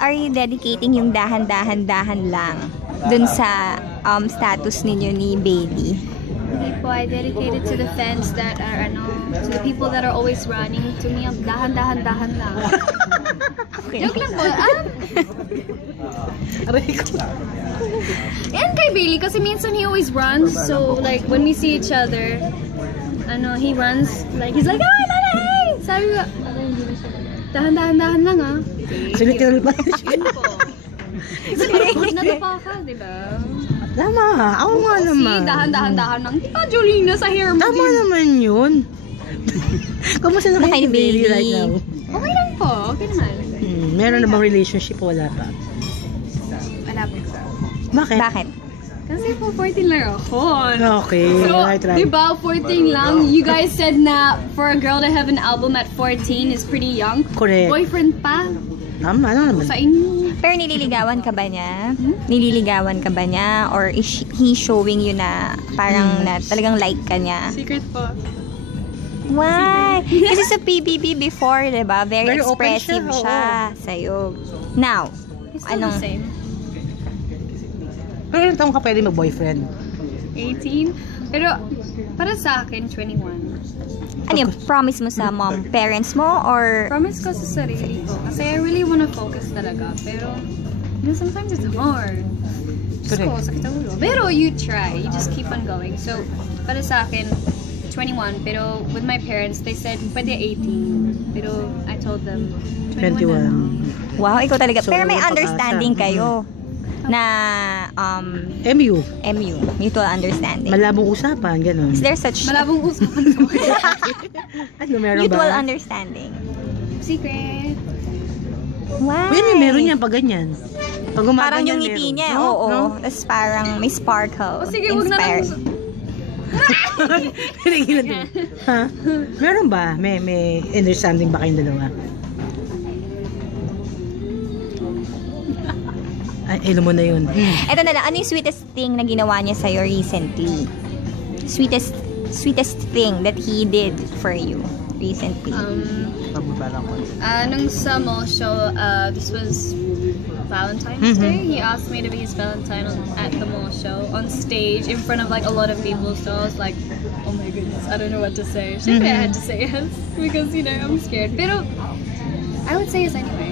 are you dedicating yung dahan-dahan lang dun sa status ninyo ni Bailey? Hindi po, I dedicated to the fans that are, to the people that are always running to me. Dahan-dahan lang. Okay. Joke lang po. And kay Bailey, kasi minsan he always runs. So, like, when we see each other, he runs, like, he's like, ay, nanay! Sabi ko, dahan-dahan lang, ah. Literal ba? Kasi nadapa ka, diba? Tama, ako nga naman. See, dahan-dahan lang. Di ba, Jolina, sa hair mo? Tama naman yun. Kamusta na kayo Bailey right now? Okay lang po, okay naman. Meron na bang relationship o wala pa? Wala po. Bakit? Kasi po 14 lang ako. Okay, so, right. Diba, 14 lang. You guys said na for a girl to have an album at 14 is pretty young. Correct. Boyfriend pa. Tama, ano naman? Sa inyo. Pero nililigawan ka ba niya? Nililigawan ka ba niya? Or is he showing you na parang na talagang like ka niya? Secret po. Why? Kasi sa PBB before, diba? Very open expressive siya sa'yo. Now, He's still the same. Pero ilang taong ka pwede mag-boyfriend? 18. Pero, para sa akin, 21. Ano yung promise mo sa parents mo? Or Promise ko sa sarili ko. Kasi I really wanna focus talaga. Pero, sometimes it's hard. Diyos ko, sakit ang ulo. Pero you try. You just keep on going. So, para sa akin, 21. Pero with my parents, they said, pwede 18. Pero I told them, 21. wow, ikaw talaga. So, pero may pag-asa. understanding kayo na MU. mutual understanding. Malabong usapan, gano'n. Is there such Malabong usapan ko. Ano, meron mutual ba? understanding? Secret. Wow. Meron yan pag ganyan. Pag Parang yung ngiti niya, oo. No? Tapos parang may sparkle. O sige, huwag na lang. Ha? Meron ba? May understanding ba kayong dalawa? Ay, mo na yun. Ito na lang, ano yung sweetest thing na ginawa niya sa'yo recently? Sweetest thing that he did for you recently? Nung sa mall show, this was Valentine's Day. He asked me to be his Valentine at the mall show on stage in front of like a lot of people. So I was like, oh my goodness, I don't know what to say. Syempre, I had to say yes because I'm scared. Pero I would say yes anyway.